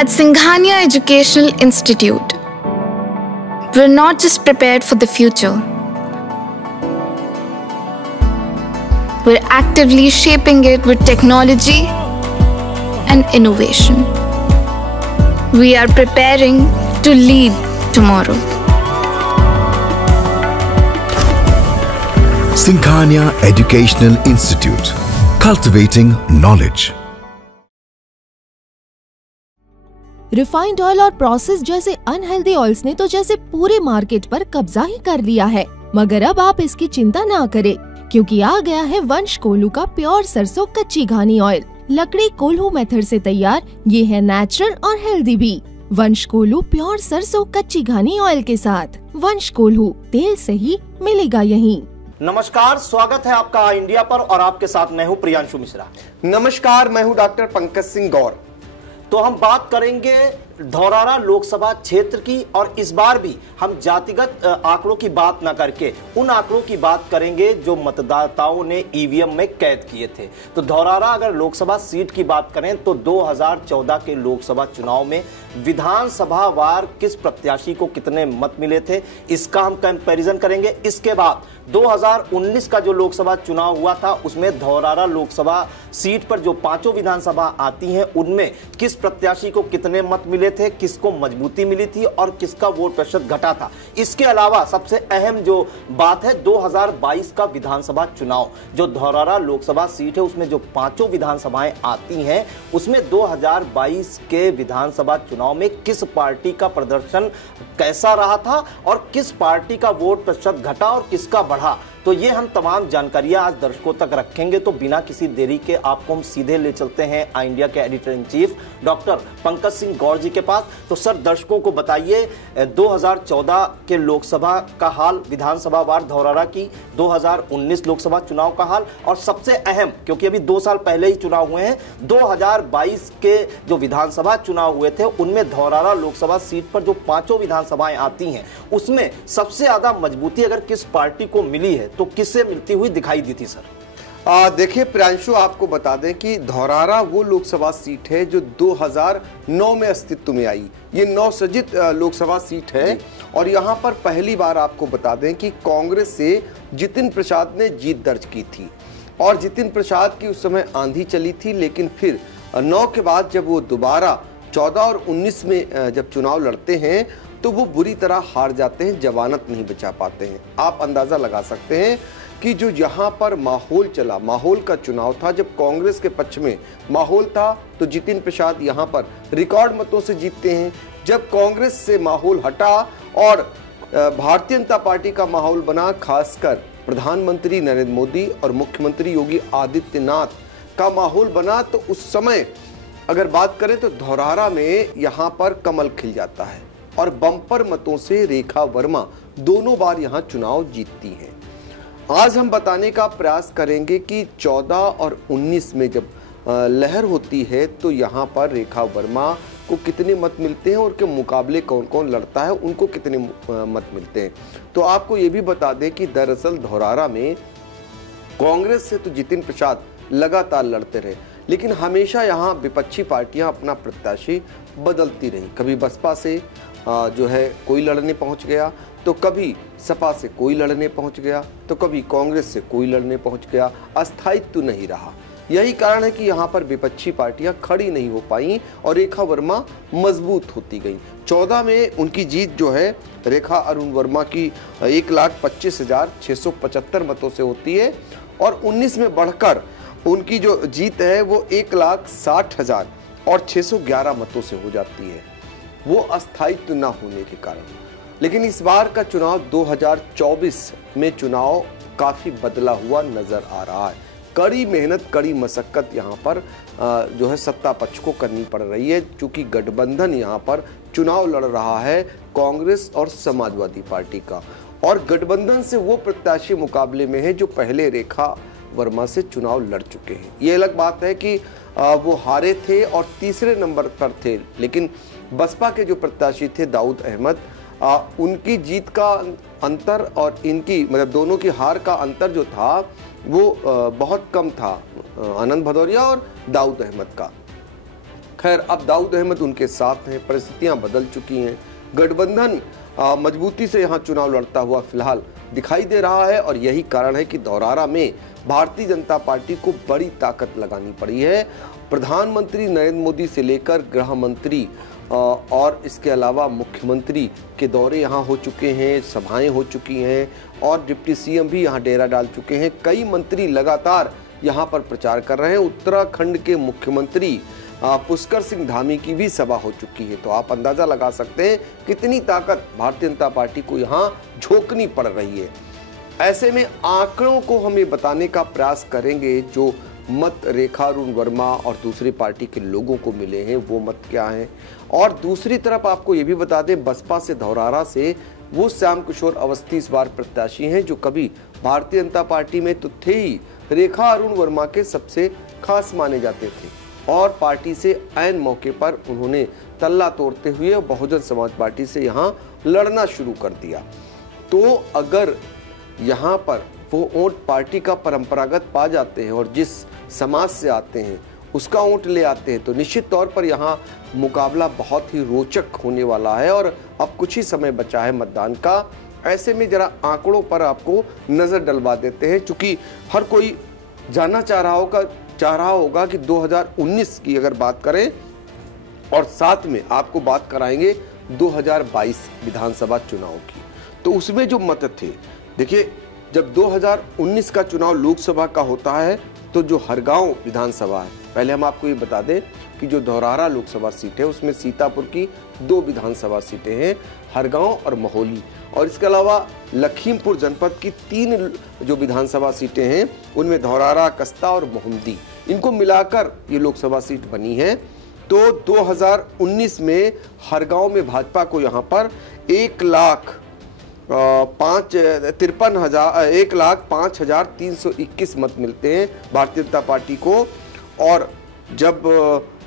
At Singhania Educational Institute, we're not just prepared for the future. We're actively shaping it with technology and innovation. We are preparing to lead tomorrow. Singhania Educational Institute, cultivating knowledge. Refined oil और process जैसे unhealthy oils ने तो जैसे पूरे market पर कब्जा ही कर लिया है, मगर अब आप इसकी चिंता ना करें, क्योंकि आ गया है वंश कोल्हू का प्योर सरसों कच्ची घानी ऑयल। लकड़ी कोल्हू मेथड से तैयार, ये है नेचुरल और हेल्दी भी। वंश कोल्हू प्योर सरसों कच्ची घानी ऑयल के साथ। वंश कोल्हू, तेल सही मिलेगा यहीं। नमस्कार, स्वागत है आपका इंडिया पर और आपके साथ मैं हूं प्रियांशु मिश्रा। नमस्कार, मैं हूं डॉक्टर पंकज सिंह गौर। तो हम बात करेंगे धौरारा लोकसभा क्षेत्र की, और इस बार भी हम जातिगत आंकड़ों की बात न करके उन आंकड़ों की बात करेंगे जो मतदाताओं ने ईवीएम में कैद किए थे। तो धौरारा अगर लोकसभा सीट की बात करें तो 2014 के लोकसभा चुनाव में विधानसभा वार किस प्रत्याशी को कितने मत मिले थे, इसका हम कंपैरिजन करेंगे। इसके बाद 2019 का जो लोकसभा चुनाव हुआ था उसमें धौरारा लोकसभा सीट पर जो पांचों विधानसभा आती हैं उनमें किस प्रत्याशी को कितने मत मिले थे, किसको मजबूती मिली थी और किसका वोट प्रतिशत घटा था। इसके अलावा सबसे अहम जो बात है 2022 का विधानसभा चुनाव, जो धौरारा लोकसभा सीट है उसमें जो पांचों विधानसभाएं आती हैं उसमें 2022 के विधानसभा चुनाव में किस पार्टी का प्रदर्शन कैसा रहा था और किस पार्टी का वोट प्रतिशत घटा और किसका बढ़ा। तो ये हम तमाम जानकारियां आज दर्शकों तक रखेंगे। तो बिना किसी देरी के आपको हम सीधे ले चलते हैं इंडिया के editor in chief doctor Pankaj Singh Gaur ji के पास। तो सर, दर्शकों को बताइए 2014 के लोकसभा का हाल, विधानसभा वार धौरारा की 2019 लोकसभा चुनाव का हाल, और सबसे अहम, क्योंकि अभी 2 साल पहले ही चुनाव हुए हैं, 2022 के जो विधानसभा चुनाव हुए थे उनमें धौरारा लोकसभा सीट पर जो पांचों विधानसभाएं आती हैं उसमें सबसे ज्यादा मजबूती अगर किस पार्टी को मिली है तो किससे मिलती हुई दिखाई दी थी सर? देखिए प्रियांशु, आपको बता दें कि धौरारा वो लोकसभा सीट है जो 2009 में अस्तित्व में आई। ये नवसृजित लोकसभा सीट है और यहाँ पर पहली बार आपको बता दें कि कांग्रेस से जितिन प्रसाद ने जीत दर्ज की थी। और जितिन प्रसाद की उस समय आंधी चली थी, लेकिन फिर 9 के बाद जब वो दोबारा 14 और 19 में जब चुनाव लड़ते हैं तो वो बुरी तरह हार जाते हैं, जमानत नहीं बचा पाते हैं। आप अंदाजा लगा सकते हैं कि जो यहाँ पर माहौल चला, माहौल का चुनाव था, जब कांग्रेस के पक्ष में माहौल था तो जितिन प्रसाद यहाँ पर रिकॉर्ड मतों से जीतते हैं। जब कांग्रेस से माहौल हटा और भारतीय जनता पार्टी का माहौल बना, खासकर प्रधानमंत्री नरेंद्र मोदी और मुख्यमंत्री योगी आदित्यनाथ का माहौल बना, तो उस समय अगर बात करें तो धौरारा में यहाँ पर कमल खिल जाता है और बम्पर मतों से रेखा वर्मा दोनों बार यहाँ चुनाव जीतती हैं। आज हम बताने का प्रयास करेंगे कि 14 और 19 में जब लहर होती है तो यहाँ पर रेखा वर्मा को कितने मत मिलते हैं और के मुकाबले कौन कौन लड़ता है, उनको कितने मत मिलते हैं। तो आपको ये भी बता दें कि दरअसल धौरारा में कांग्रेस से तो जितिन प्रसाद लगातार लड़ते रहे, लेकिन हमेशा यहाँ विपक्षी पार्टियाँ अपना प्रत्याशी बदलती रही। कभी बसपा से जो है कोई लड़ने पहुंच गया, तो कभी सपा से कोई लड़ने पहुंच गया, तो कभी कांग्रेस से कोई लड़ने पहुंच गया। अस्थायित्व नहीं रहा। यही कारण है कि यहाँ पर विपक्षी पार्टियां खड़ी नहीं हो पाई और रेखा वर्मा मजबूत होती गई। 14 में उनकी जीत जो है रेखा अरुण वर्मा की 1,25,675 मतों से होती है और 19 में बढ़कर उनकी जो जीत है वो 1,60,000 और 611 मतों से हो जाती है, वो अस्थायित्व न होने के कारण। लेकिन इस बार का चुनाव 2024 में चुनाव काफ़ी बदला हुआ नज़र आ रहा है। कड़ी मेहनत, कड़ी मशक्क़त यहाँ पर जो है सत्ता पक्ष को करनी पड़ रही है, क्योंकि गठबंधन यहाँ पर चुनाव लड़ रहा है कांग्रेस और समाजवादी पार्टी का, और गठबंधन से वो प्रत्याशी मुकाबले में है जो पहले रेखा वर्मा से चुनाव लड़ चुके हैं। ये अलग बात है कि वो हारे थे और तीसरे नंबर पर थे, लेकिन बसपा के जो प्रत्याशी थे दाऊद अहमद, उनकी जीत का अंतर और इनकी मतलब दोनों की हार का अंतर जो था वो बहुत कम था, आनंद भदौरिया और दाऊद अहमद का। खैर अब दाऊद अहमद उनके साथ हैं, परिस्थितियां बदल चुकी हैं, गठबंधन मजबूती से यहाँ चुनाव लड़ता हुआ फिलहाल दिखाई दे रहा है और यही कारण है कि धौरारा में भारतीय जनता पार्टी को बड़ी ताकत लगानी पड़ी है। प्रधानमंत्री नरेंद्र मोदी से लेकर गृह मंत्री और इसके अलावा मुख्यमंत्री के दौरे यहाँ हो चुके हैं, सभाएं हो चुकी हैं और डिप्टी सीएम भी यहाँ डेरा डाल चुके हैं। कई मंत्री लगातार यहाँ पर प्रचार कर रहे हैं। उत्तराखंड के मुख्यमंत्री पुष्कर सिंह धामी की भी सभा हो चुकी है। तो आप अंदाजा लगा सकते हैं कितनी ताकत भारतीय जनता पार्टी को यहाँ झोंकनी पड़ रही है। ऐसे में आंकड़ों को हम ये बताने का प्रयास करेंगे जो मत रेखा अरुण वर्मा और दूसरी पार्टी के लोगों को मिले हैं वो मत क्या हैं। और दूसरी तरफ आपको ये भी बता दें, बसपा से धौरारा से वो श्याम किशोर अवस्थी इस बार प्रत्याशी हैं जो कभी भारतीय जनता पार्टी में तो थे ही, रेखा अरुण वर्मा के सबसे खास माने जाते थे और पार्टी से ऐन मौके पर उन्होंने तल्ला तोड़ते हुए बहुजन समाज पार्टी से यहाँ लड़ना शुरू कर दिया। तो अगर यहाँ पर वो वोट पार्टी का परंपरागत पा जाते हैं और जिस समाज से आते हैं उसका वोट ले आते हैं तो निश्चित तौर पर यहाँ मुकाबला बहुत ही रोचक होने वाला है और अब कुछ ही समय बचा है मतदान का। ऐसे में जरा आंकड़ों पर आपको नज़र डलवा देते हैं, चूँकि हर कोई जानना चाह रहा होगा कि 2019 की अगर बात करें और साथ में आपको बात कराएंगे 2022 विधानसभा चुनाव की। तो उसमें जो मत थे, देखिए जब 2019 का चुनाव लोकसभा का होता है तो जो हरगांव विधानसभा है, पहले हम आपको ये बता दें कि जो धौरारा लोकसभा सीट है उसमें सीतापुर की 2 विधानसभा सीटें हैं, हरगांव और महोली, और इसके अलावा लखीमपुर जनपद की 3 जो विधानसभा सीटें हैं उनमें धौरारा, कस्ता और मोहम्मदी, इनको मिलाकर ये लोकसभा सीट बनी है। तो 2019 में हरगांव में भाजपा को यहाँ पर 1,05,321 मत मिलते हैं भारतीय जनता पार्टी को। और जब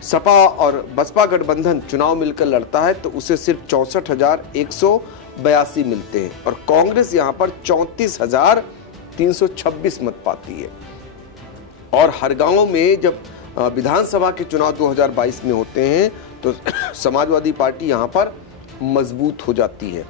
सपा और बसपा गठबंधन चुनाव मिलकर लड़ता है तो उसे सिर्फ 64,182 मिलते हैं और कांग्रेस यहाँ पर 34,326 मत पाती है। और हरगांव में जब विधानसभा के चुनाव 2022 में होते हैं तो समाजवादी पार्टी यहाँ पर मजबूत हो जाती है,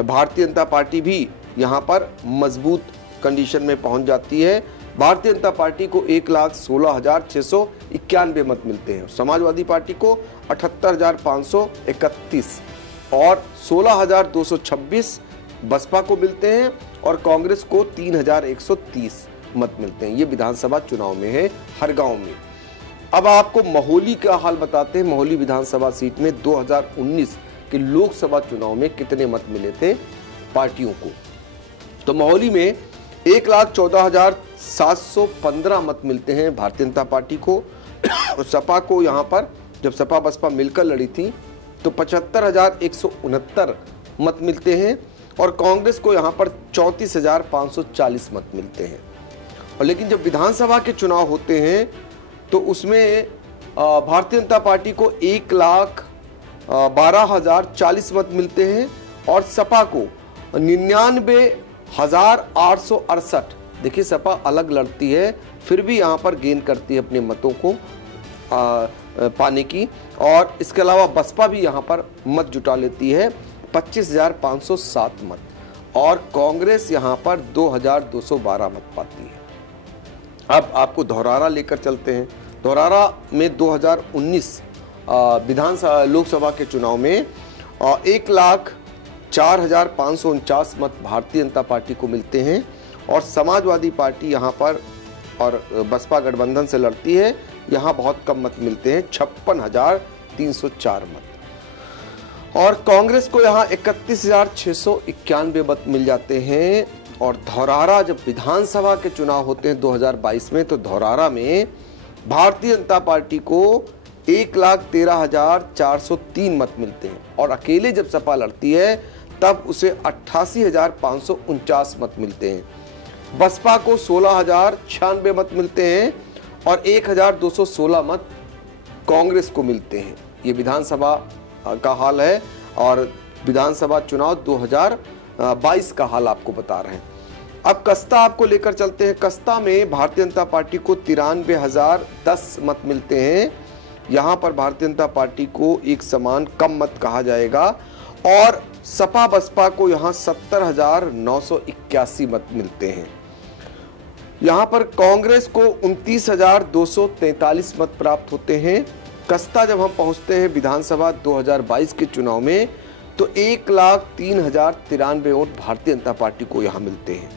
भारतीय जनता पार्टी भी यहाँ पर मजबूत कंडीशन में पहुँच जाती है। भारतीय जनता पार्टी को 1,16,691 मत मिलते हैं, समाजवादी पार्टी को 78,531 और 16,226 बसपा को मिलते हैं और कांग्रेस को 3,130 मत मिलते हैं। ये विधानसभा चुनाव में है हरगांव में। अब आपको महोली का हाल बताते हैं। महोली विधानसभा सीट में 2019 के लोकसभा चुनाव में कितने मत मिले थे पार्टियों को। तो महोली में 1,14,715 मत मिलते हैं भारतीय जनता पार्टी को और सपा को यहाँ पर जब सपा बसपा मिलकर लड़ी थी तो 75,169 मत मिलते हैं और कांग्रेस को यहाँ पर 34,540 मत मिलते हैं। और लेकिन जब विधानसभा के चुनाव होते हैं तो उसमें भारतीय जनता पार्टी को 1,12,040 मत मिलते हैं और सपा को 99,868। देखिए सपा अलग लड़ती है फिर भी यहाँ पर गेन करती है अपने मतों को पाने की। और इसके अलावा बसपा भी यहाँ पर मत जुटा लेती है 25,507 मत और कांग्रेस यहाँ पर 2,212 मत पाती है। अब आपको धौरारा लेकर चलते हैं। धौरारा में 2019 विधानसभा लोकसभा के चुनाव में 1,04,549 मत भारतीय जनता पार्टी को मिलते हैं और समाजवादी पार्टी यहाँ पर और बसपा गठबंधन से लड़ती है, यहाँ बहुत कम मत मिलते हैं 56,304 मत और कांग्रेस को यहाँ 31,691 मत मिल जाते हैं। और धौरारा जब विधानसभा के चुनाव होते हैं 2022 में तो धौरारा में भारतीय जनता पार्टी को 1,13,403 मत मिलते हैं और अकेले जब सपा लड़ती है तब उसे 88,549 मत मिलते हैं। बसपा को 16,096 मत मिलते हैं और 1,216 मत कांग्रेस को मिलते हैं। ये विधानसभा का हाल है और विधानसभा चुनाव 2022 का हाल आपको बता रहे हैं। अब कस्ता आपको लेकर चलते हैं। कस्ता में भारतीय जनता पार्टी को 93,010 मत मिलते हैं यहाँ पर भारतीय जनता पार्टी को एक समान कम मत कहा जाएगा और सपा बसपा को यहाँ 70,981 मत मिलते हैं। यहाँ पर कांग्रेस को 29,243 मत प्राप्त होते हैं। कस्ता जब हम पहुँचते हैं विधानसभा 2022 के चुनाव में तो 1,03,093 वोट भारतीय जनता पार्टी को यहाँ मिलते हैं।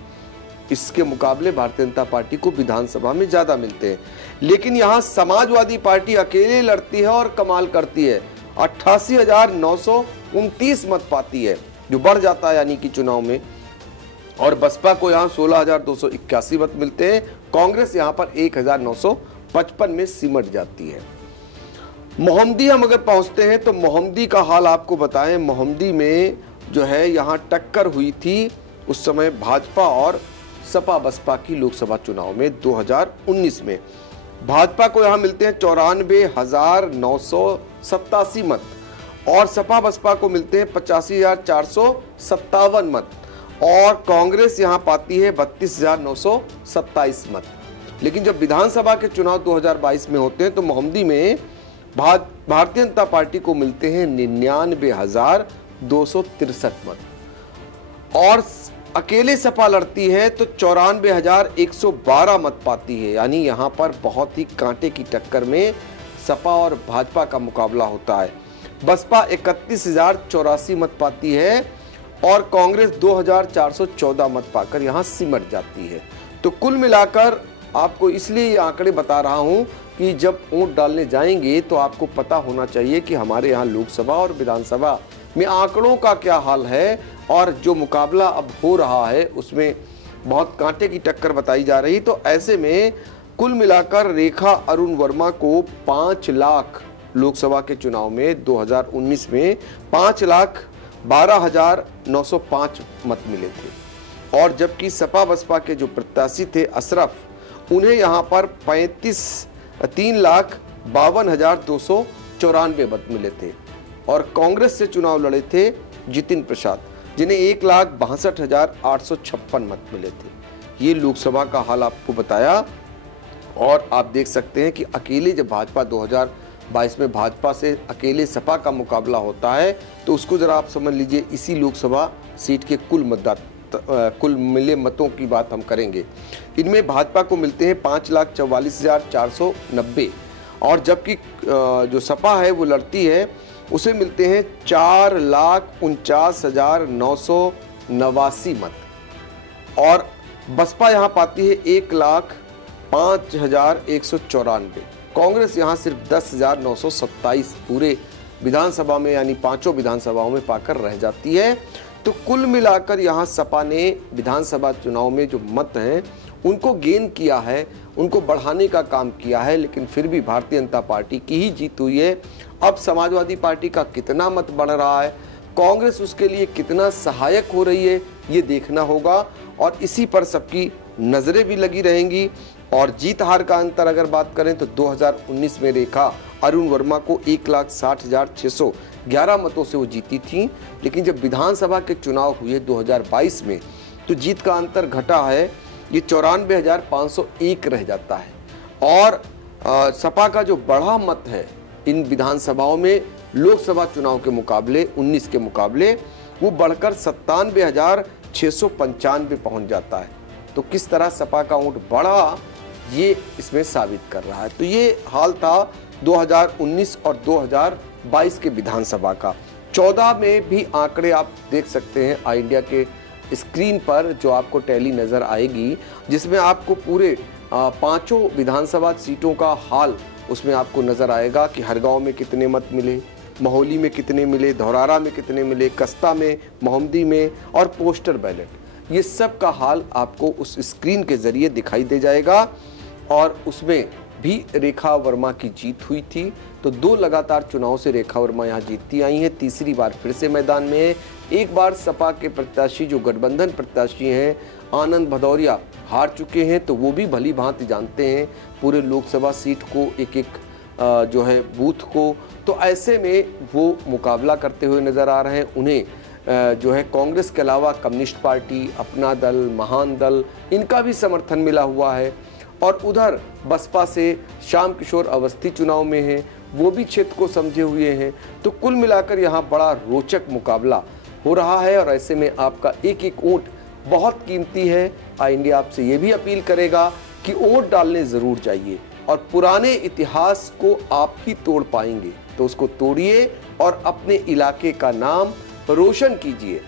इसके मुकाबले भारतीय जनता पार्टी को विधानसभा में ज्यादा मिलते हैं, लेकिन यहाँ समाजवादी पार्टी अकेले लड़ती है और कमाल करती है, 88,929 मत पाती है, जो बढ़ जाता है यानी कि चुनाव में। और बसपा को यहाँ 16,281 मत मिलते हैं। कांग्रेस यहाँ पर 1,955 में सिमट जाती है। मोहम्मदी हम अगर पहुंचते हैं तो मोहम्मदी का हाल आपको बताएं। मोहम्मदी में जो है यहाँ टक्कर हुई थी उस समय भाजपा और सपा बसपा की लोकसभा चुनाव में 2019 में। भाजपा को यहाँ मिलते हैं 94,987 मत और सपा बसपा को मिलते हैं 85,457 मत और कांग्रेस यहाँ पाती है 32,927 मत। लेकिन जब विधानसभा के चुनाव 2022 में होते हैं तो मोहम्मदी में भारतीय जनता पार्टी को मिलते हैं 99,263 मत और अकेले सपा लड़ती है तो 94,112 मत पाती है। यानी यहाँ पर बहुत ही कांटे की टक्कर में सपा और भाजपा का मुकाबला होता है। बसपा 31,084 मत पाती है और कांग्रेस 2,414 मत पाकर यहाँ सिमट जाती है। तो कुल मिलाकर आपको इसलिए ये आंकड़े बता रहा हूँ कि जब वोट डालने जाएंगे तो आपको पता होना चाहिए कि हमारे यहाँ लोकसभा और विधानसभा में आंकड़ों का क्या हाल है और जो मुकाबला अब हो रहा है उसमें बहुत कांटे की टक्कर बताई जा रही। तो ऐसे में कुल मिलाकर रेखा अरुण वर्मा को 5 लाख लोकसभा के चुनाव में 2019 में 5,12,905 मत मिले थे और जबकि सपा बसपा के जो प्रत्याशी थे अशरफ, उन्हें यहाँ पर 3,52,294 मत मिले थे और कांग्रेस से चुनाव लड़े थे जितिन प्रसाद, जिन्हें 1,62,856 मत मिले थे। ये लोकसभा का हाल आपको बताया और आप देख सकते हैं कि अकेले जब भाजपा 2022 में भाजपा से अकेले सपा का मुकाबला होता है तो उसको जरा आप समझ लीजिए। इसी लोकसभा सीट के कुल मिले मतों की बात हम करेंगे। इनमें भाजपा को मिलते हैं 5,44,490 और जबकि जो सपा है वो लड़ती है उसे मिलते हैं 4,49,989 मत और बसपा यहाँ पाती है 1,05,194। कांग्रेस यहाँ सिर्फ 10,927 पूरे विधानसभा में यानी 5 विधानसभाओं में पाकर रह जाती है। तो कुल मिलाकर यहाँ सपा ने विधानसभा चुनाव में जो मत हैं उनको गेन किया है, उनको बढ़ाने का काम किया है, लेकिन फिर भी भारतीय जनता पार्टी की ही जीत हुई है। अब समाजवादी पार्टी का कितना मत बढ़ रहा है, कांग्रेस उसके लिए कितना सहायक हो रही है, ये देखना होगा और इसी पर सबकी नजरें भी लगी रहेंगी। और जीत हार का अंतर अगर बात करें तो 2019 में रेखा अरुण वर्मा को 1,60,611 मतों से वो जीती थी, लेकिन जब विधानसभा के चुनाव हुए 2022 में तो जीत का अंतर घटा है, ये 94,501 रह जाता है। और सपा का जो बढ़ा मत है इन विधानसभाओं में लोकसभा चुनाव के मुकाबले 19 के मुकाबले वो बढ़कर 97,695 पहुंच जाता है। तो किस तरह सपा का वोट बढ़ा ये इसमें साबित कर रहा है। तो ये हाल था 2019 और 2022 के विधानसभा का। 14 में भी आंकड़े आप देख सकते हैं आई इंडिया के स्क्रीन पर, जो आपको टैली नज़र आएगी, जिसमें आपको पूरे 5 विधानसभा सीटों का हाल उसमें आपको नज़र आएगा कि हरगांव में कितने मत मिले, महौली में कितने मिले, धौरारा में कितने मिले, कस्ता में, मोहम्मदी में और पोस्टर बैलेट, ये सब का हाल आपको उस स्क्रीन के ज़रिए दिखाई दे जाएगा। और उसमें भी रेखा वर्मा की जीत हुई थी। तो 2 लगातार चुनाव से रेखा वर्मा यहाँ जीतती आई हैं, तीसरी बार फिर से मैदान में है। एक बार सपा के प्रत्याशी जो गठबंधन प्रत्याशी हैं आनंद भदौरिया हार चुके हैं, तो वो भी भली भांति जानते हैं पूरे लोकसभा सीट को, एक एक जो है बूथ को। तो ऐसे में वो मुकाबला करते हुए नज़र आ रहे हैं। उन्हें जो है कांग्रेस के अलावा कम्युनिस्ट पार्टी, अपना दल, महान दल, इनका भी समर्थन मिला हुआ है। और उधर बसपा से श्याम किशोर अवस्थी चुनाव में हैं, वो भी क्षेत्र को समझे हुए हैं। तो कुल मिलाकर यहाँ बड़ा रोचक मुकाबला हो रहा है और ऐसे में आपका एक एक वोट बहुत कीमती है। आई इंडिया आपसे ये भी अपील करेगा कि वोट डालने ज़रूर जाइए और पुराने इतिहास को आप ही तोड़ पाएंगे तो उसको तोड़िए और अपने इलाके का नाम रोशन कीजिए।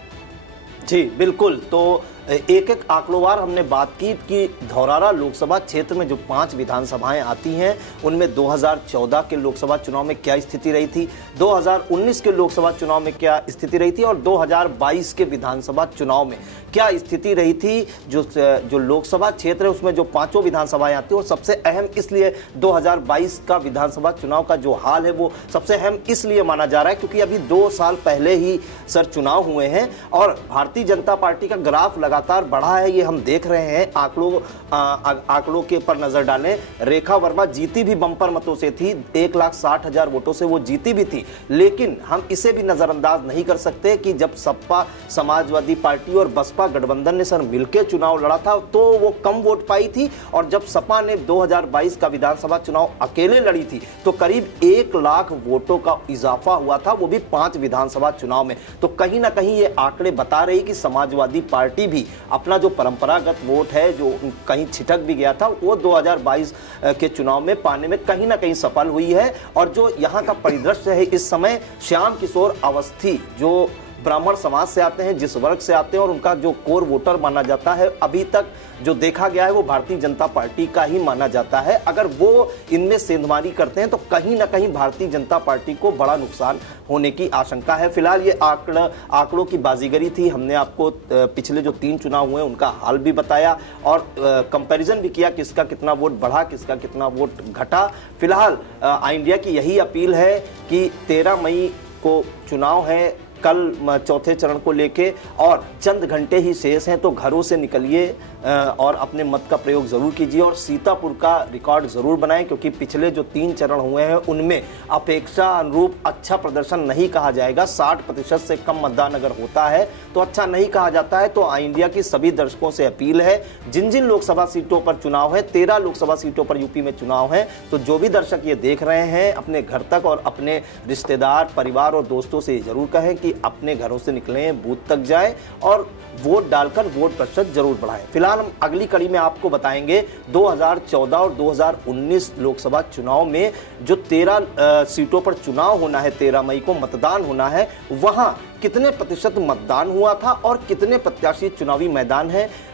जी बिल्कुल। तो एक एक आंकड़ोवार हमने बात की कि धौरारा लोकसभा क्षेत्र में जो 5 विधानसभाएं आती हैं उनमें 2014 के लोकसभा चुनाव में क्या स्थिति रही थी, 2019 के लोकसभा चुनाव में क्या स्थिति रही थी और 2022 के विधानसभा चुनाव में क्या स्थिति रही थी। जो लोकसभा क्षेत्र है उसमें जो 5 विधानसभाएं आती हैं और सबसे अहम इसलिए 2022 का विधानसभा चुनाव का जो हाल है वो सबसे अहम इसलिए माना जा रहा है क्योंकि अभी 2 साल पहले ही सर चुनाव हुए हैं और भारतीय जनता पार्टी का ग्राफ लगातार बढ़ा है, ये हम देख रहे हैं। आंकड़ों के पर नजर डालें, रेखा वर्मा जीती भी बंपर मतों से थी, 1,60,000 वोटों से वो जीती भी थी, लेकिन हम इसे भी नजरअंदाज नहीं कर सकते कि जब सपा समाजवादी पार्टी और बसपा गठबंधन ने सर मिलकर चुनाव लड़ा था तो वो कम वोट पाई थी और जब सपा ने 2022 का विधानसभा चुनाव अकेले लड़ी थी तो करीब 1 लाख वोटों का इजाफा हुआ था, वो भी 5 विधानसभा चुनाव में। तो कहीं ना कहीं ये आंकड़े बता रहे कि समाजवादी पार्टी भी अपना जो परंपरागत वोट है जो कहीं छिटक भी गया था वो 2022 के चुनाव में पाने में कहीं ना कहीं सफल हुई है। और जो यहाँ का परिदृश्य है इस समय, श्याम किशोर अवस्थी जो ब्राह्मण समाज से आते हैं, जिस वर्ग से आते हैं और उनका जो कोर वोटर माना जाता है, अभी तक जो देखा गया है वो भारतीय जनता पार्टी का ही माना जाता है। अगर वो इनमें सेंधमारी करते हैं तो कहीं ना कहीं भारतीय जनता पार्टी को बड़ा नुकसान होने की आशंका है। फिलहाल ये आंकड़ों की बाजीगरी थी। हमने आपको पिछले जो 3 चुनाव हुए उनका हाल भी बताया और कंपैरिजन भी किया किसका कितना वोट बढ़ा, किसका कितना वोट घटा। फिलहाल आई इंडिया की यही अपील है कि 13 मई को चुनाव है, कल चौथे चरण को लेके और चंद घंटे ही शेष हैं, तो घरों से निकलिए और अपने मत का प्रयोग जरूर कीजिए और सीतापुर का रिकॉर्ड जरूर बनाएं क्योंकि पिछले जो 3 चरण हुए हैं उनमें अपेक्षा अनुरूप अच्छा प्रदर्शन नहीं कहा जाएगा। 60% से कम मतदान अगर होता है तो अच्छा नहीं कहा जाता है। तो आई इंडिया की सभी दर्शकों से अपील है, जिन जिन लोकसभा सीटों पर चुनाव है, 13 लोकसभा सीटों पर यूपी में चुनाव है, तो जो भी दर्शक ये देख रहे हैं अपने घर तक और अपने रिश्तेदार, परिवार और दोस्तों से जरूर कहें कि अपने घरों से निकलें, बूथ तक जाएं और वोट डालकर वोट प्रतिशत जरूर बढ़ाएं। फिलहाल हम अगली कड़ी में आपको बताएंगे 2014 और 2019 लोकसभा चुनाव में जो 13 सीटों पर चुनाव होना है, 13 मई को मतदान होना है, वहां कितने प्रतिशत मतदान हुआ था और कितने प्रत्याशी चुनावी मैदान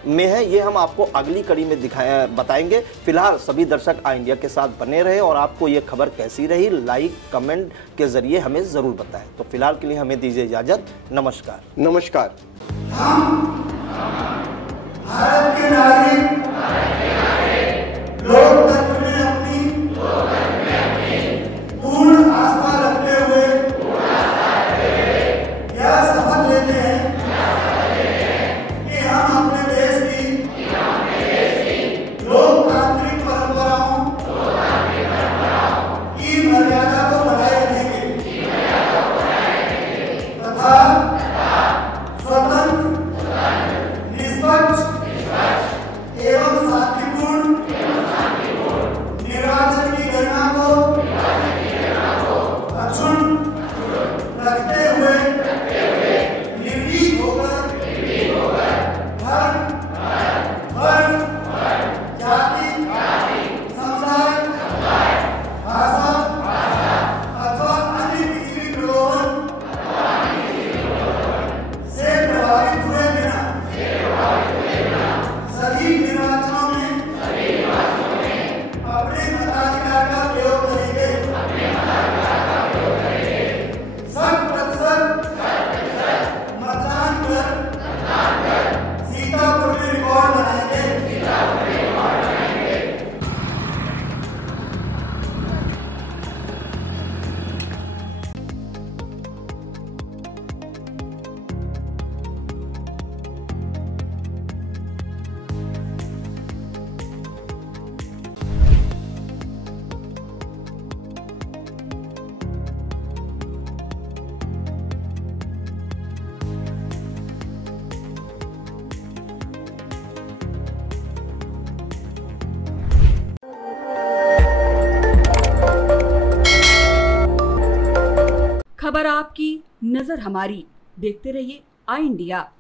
में है, ये हम आपको अगली कड़ी में बताएंगे। फिलहाल सभी दर्शक आई इंडिया के साथ बने रहे और आपको ये खबर कैसी रही लाइक कमेंट के जरिए हमें जरूर बताएं। तो फिलहाल के लिए हमें दीजिए इजाजत। नमस्कार। नमस्कार। हम भारत के नागरिक लोकतंत्र में अपनी पूर्ण आस्था रखते हुए यह शपथ लेते हैं कि हम अपने देश की लोकतांत्रिक परंपराओं की मर्यादा को बनाए रखेंगे तथा स्वतंत्र, निष्पक्ष एवं शांतिपूर्ण खबर आपकी, नजर हमारी। देखते रहिए आई इंडिया।